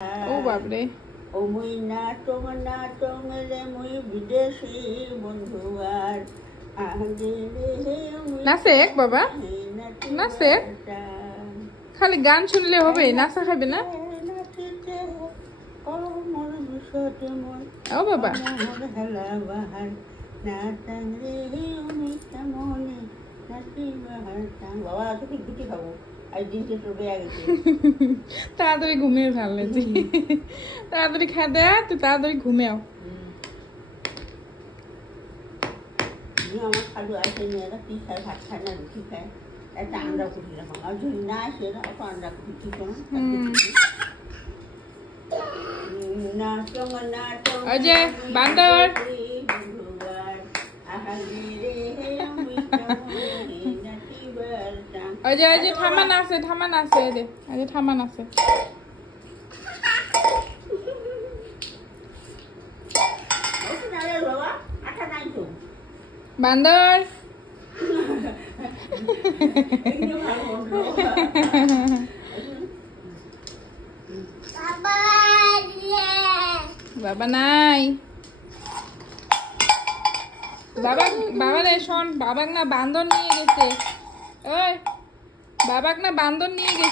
ও বাপরে ও মুই নাটং নাটং রে মুই বিদেশি বন্ধু আর আগে রে নাচে বাবা নাচে খালি গান শুনলে হবে নাচা খাবে না ও বাবা হেলা বাহার নাটাং রে আমি কেমনে নাচি বাহার বাবা তোকে গুটি খাবো তাড়াতাড়ি ঘুমিয়ে ফেললে তাড়াতাড়ি খাই দেয় তুই তাড়াতাড়ি ঘুমিয়াও আমার খালু আসে মেয়েরা কি খায় ভাত খায় না রুটি খায় একটা আন্ডা কুটি রাখো আর যদি না আসে অত আন্ডা কুটি ঠিক ওই যে বান্দর ওই যে ঠামান আছে ওই যে ঠামান আছে বান্দর বাবা নাই বাবা রে শোন বাবাক না বান্দর নিয়ে গেছে ওই বাবাক না বান্দর নিয়ে গেছে